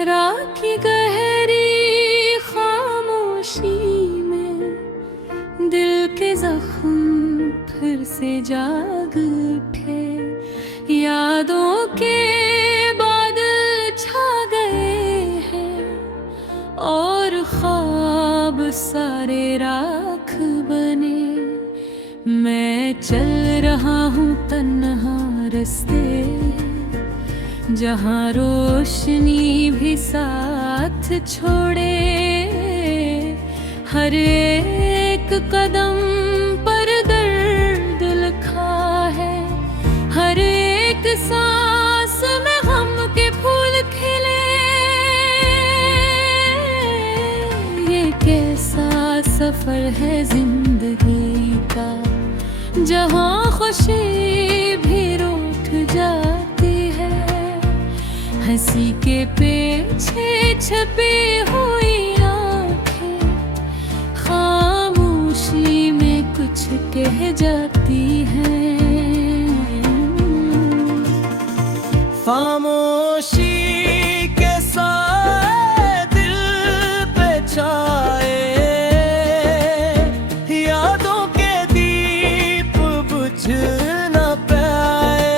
रात की गहरी खामोशी में दिल के जख्म फिर से जाग उठे। यादों के बादल छा गए हैं और ख्वाब सारे राख बने। मैं चल रहा हूँ तन्हा रास्ते, जहाँ रोशनी भी साथ छोड़े। हर एक कदम पर दर्द लिखा है, हर एक सांस में गम के फूल खिले। ये कैसा सफर है जिंदगी का, जहाँ खुशी भी रूठ जाती है। हंसी के पीछे छपी हुई आँखें खामोशी में कुछ कह जाती हैं। खामोशी के साए दिल पे छाए, यादों के दीप बुझ न पाए।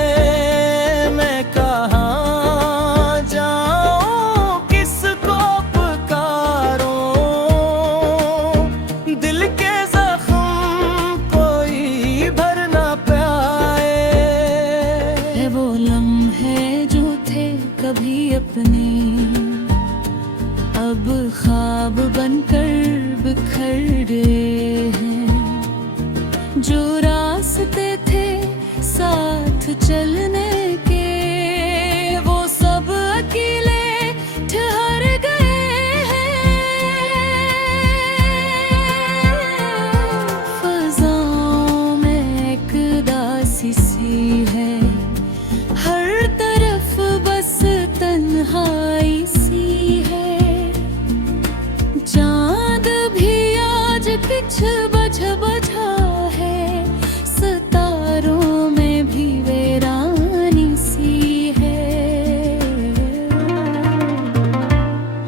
मैं कहाँ जाऊं, किसको पुकारूं, दिल के जख्म कोई भर न पाए। है वो लम्हे जो थे कभी अपने, अब ख्वाब बनकर बिखर गए हैं। जो रास्ते थे साथ चलने के, वो सब अकेले ठहर गए हैं। फज़ाओं में एक उदासी सी है, हर तरफ बस तन्हाई सी है। चांद भी आज किछ बझा है, सितारों में भी वीरानी सी है।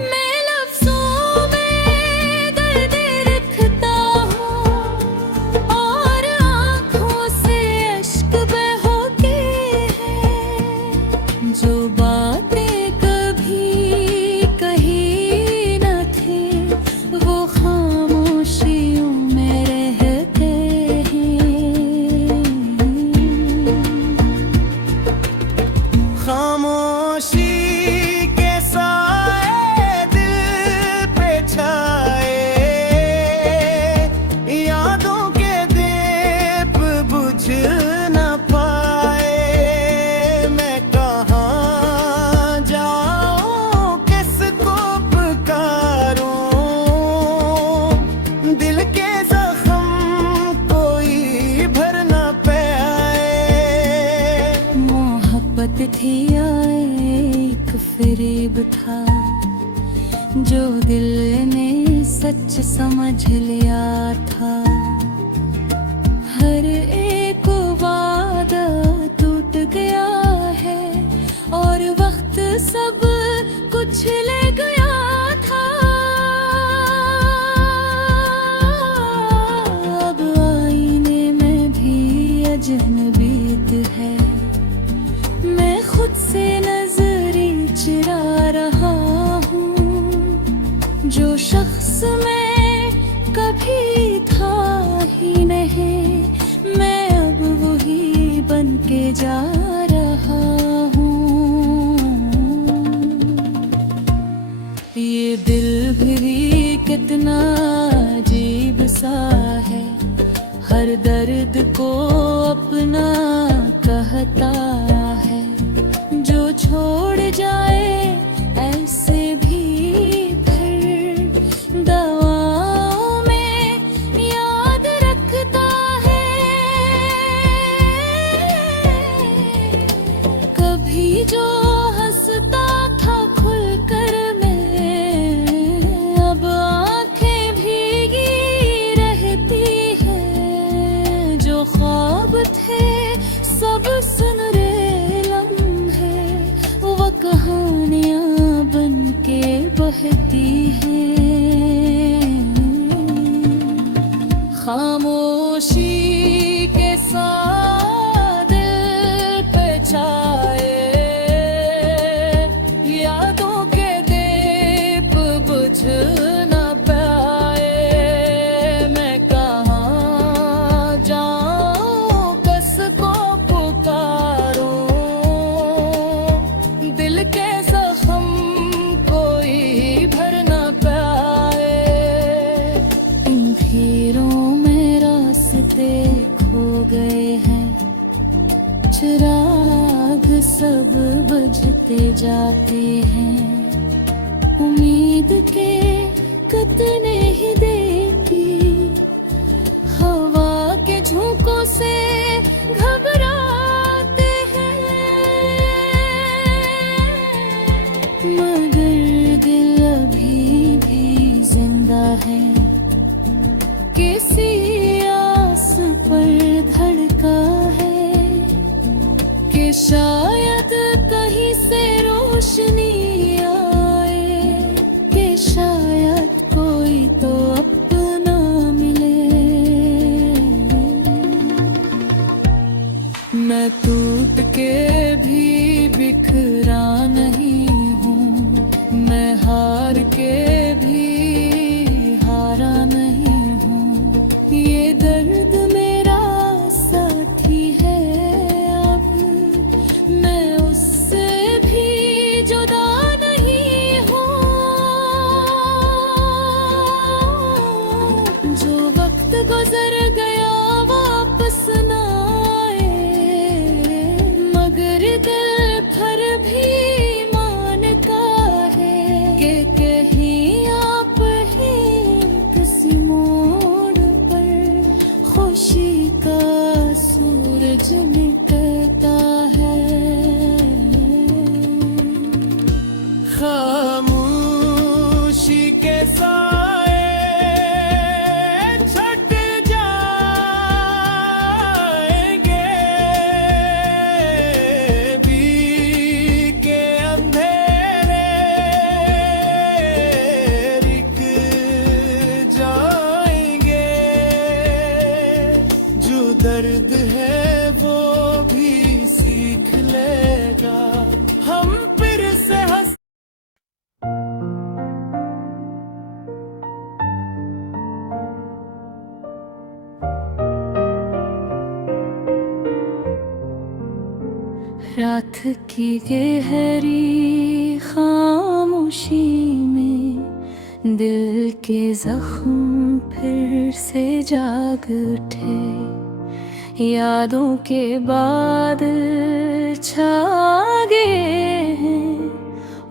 मैं लफ्ज़ों में दर्द लिखता हूँ और आँखों से अश्क बह होते हैं। जो बातें कभी कही न थी, वो खामोशियों में रहते हैं। खामोशी के साए दिल पे छाए, यादों के दीप बुझ न पाए। मैं कहाँ जाऊं, किसको पुकारूं, दिल के जख्म कोई भर न पाए। मोहब्बत थी या एक फिरेब था, जो दिल ने सच समझ लिया था। हर एक वादा टूट गया है और वक्त सब कुछ ले गया था। अब आईने में भी अजनबीत है, मैं खुद से नजरें चुरा रहा हूँ। जो शख्स मैं कभी था ही नहीं, मैं अब वही बन के जा रहा हूँ। कहानियां बन के बहती हैं। खामोशी के साथ दिल पे छाए यादों के दीप बुझ न पाए। मैं कहाँ जाऊं, कस को पुकारूं, दिल के जख्म कोई भर न पाए। इन घेरों में रास्ते खो गए हैं, चिराग सब बुझते जाते हैं। उम्मीद के कितने ही देखी, हवा के झोंकों से घबराते हैं। मगर दिल अभी भी जिंदा है, किसी आस पर धड़का है कि शायद कहीं से रोशनी आए, कि शायद कोई तो अपना मिले। मैं टूट के भी बिखरा नहीं हूँ, मैं हार के भी हारा नहीं हूँ। ये दर्द मेरा साथी है, अब मैं उससे भी जुदा नहीं हूँ। जो वक्त गुजर गया वापस न आए, मगर दिल भर भी मानता है कि कहीं आप ही किसी मोड़ पर खुशी का सूरज निकलता है। खामोशी के साए छट जाएंगे, भी के अंधेरे रिक जाएंगे। जो दर्द है वो भी सीख लेगा, हम फिर से हंस रात की गहरी खामोशी में दिल के जख्म फिर से जाग उठे। यादों के बादल छा गए हैं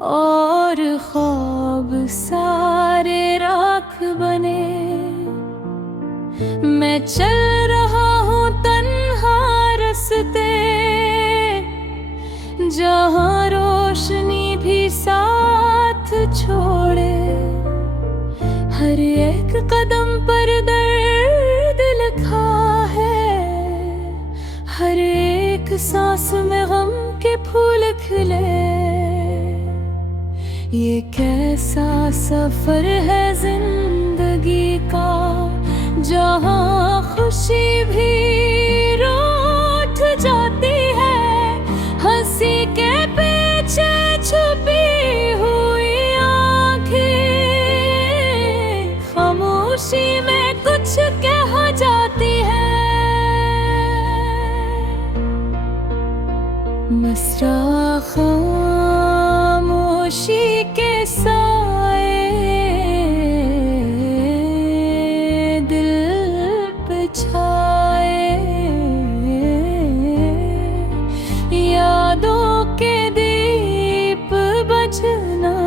और ख्वाब सारे राख बने। मैं चल रहा हूँ तन्हा रास्ते, जहाँ रोशनी भी साथ छोड़े। हर एक कदम पर दर्द लिखा है, हर एक सांस में गम के फूल खिले। ये कैसा सफर है जिंदगी का, जहाँ खुशी भी रूठ जाती है। हंसी के पीछे छुपी हुई आँखें, खामोशी में कुछ कह जाती है। मसरा खामोशी के साए दिल पे छाए। यादों के दीप बुझ ना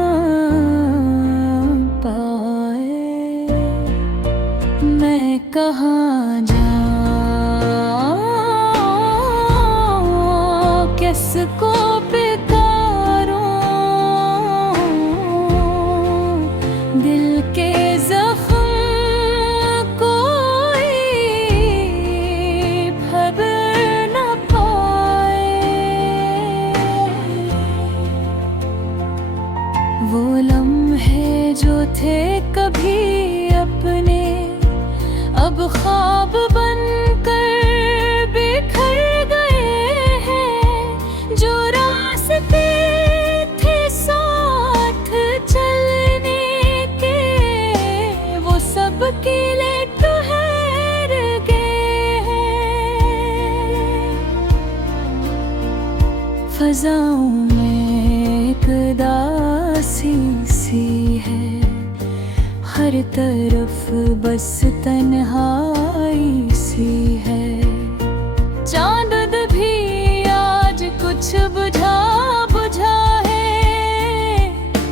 पाए। मैं कहाँ जाऊं, किसको पुकारूं, दिल के जख्म कोई भर न पाए। वो लम्हे जो थे कभी अपने, अब ख्वाब बनकर बिखर गए हैं। जो रास्ते थे साथ चलने के, वो सब किले ठहर गए हैं। फज़ाओं में एक दासी सी है, हर तरफ बस तन्हाई सी है। चांद भी आज कुछ बुझा बुझा है,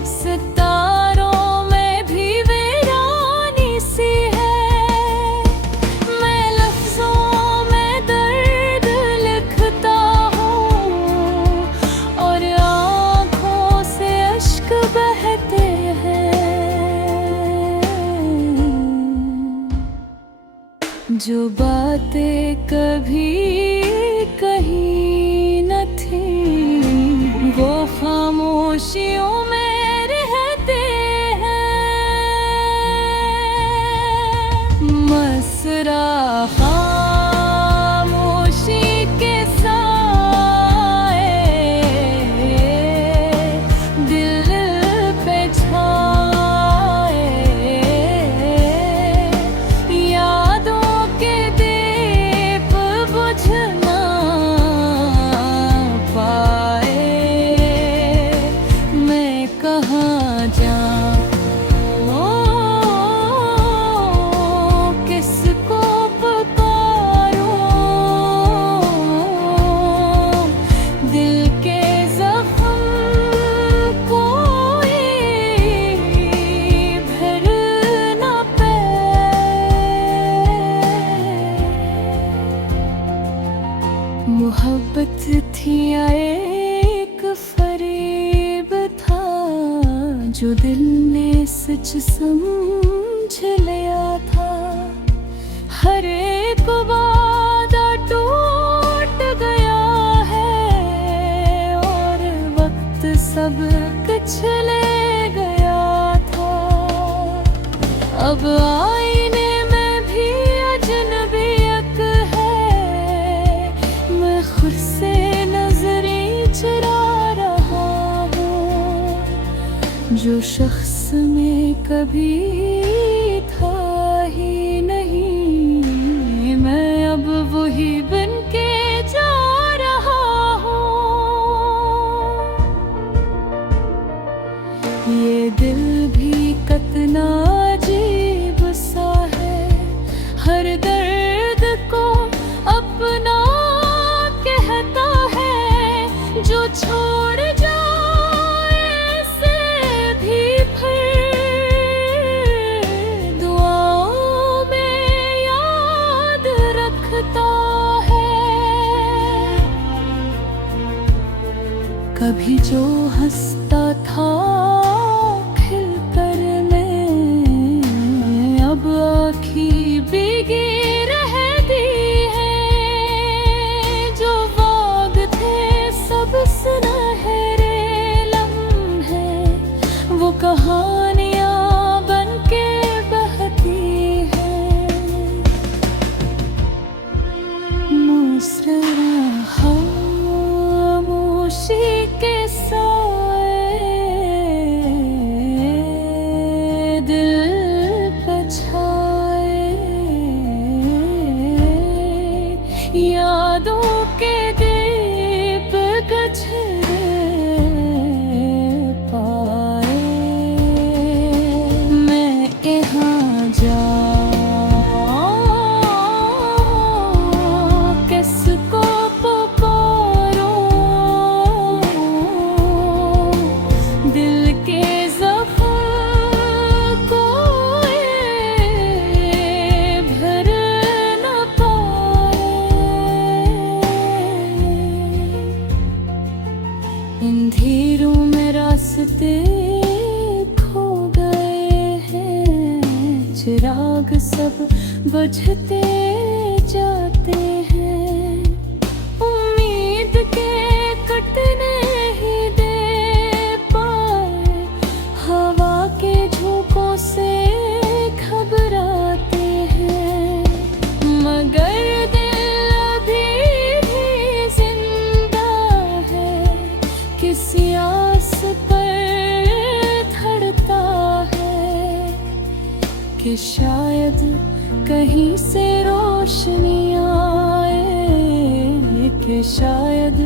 सितारों में भी वीरानी सी है। मैं लफ्जों में दर्द लिखता हूँ और आँखों से अश्क बहते हैं। जो बातें कभी कही न थी, वो खामोशियों में रहते हैं। मसरा खामोशी के साए दिल पे छाए, यादों के दीप बुझ ना पाए। मैं कहाँ जाऊँ, किसको पुकारूँ। दिल के ज़ख्म कोई भर ना पाए। मोहब्बत थी या एक फरेब था, जो दिल ने सच समझ लिया था। हर एक वादा टूट गया है और वक्त सब कुछ ले गया था। अब आईने में भी अजनबियत है, मैं खुद से नजरें चुरा रहा हूँ। जो शख्स में कभी था ही नहीं, मैं अब वही बन के जा रहा हूँ। ये दिल भी कितना अजीब सा है, हर दर्द को अपना कहता है। जो छोड़ जाए से भी फिर दुआओं में याद रखता है। कभी जो हंसता था खिलकर मैं, अब आँखें भीगी रहती है। जो वाग थे सब सुनहरे लम्हे, वो कहानियाँ बन के बहती हैं। मुस्कुरा खामोशी के साए दिल पे छाए, यादों के दीप बुझ पाए। मैं यहाँ जाऊँ, किसको पुकारूँ। दिल के ज़ख्म कोई भर ना पाए। अंधेरों में रास्ते खो गए हैं, चिराग सब बुझते जाते हैं। उम्मीद के कटने ही दे पाए शायद कहीं से रोशनी आए, कि शायद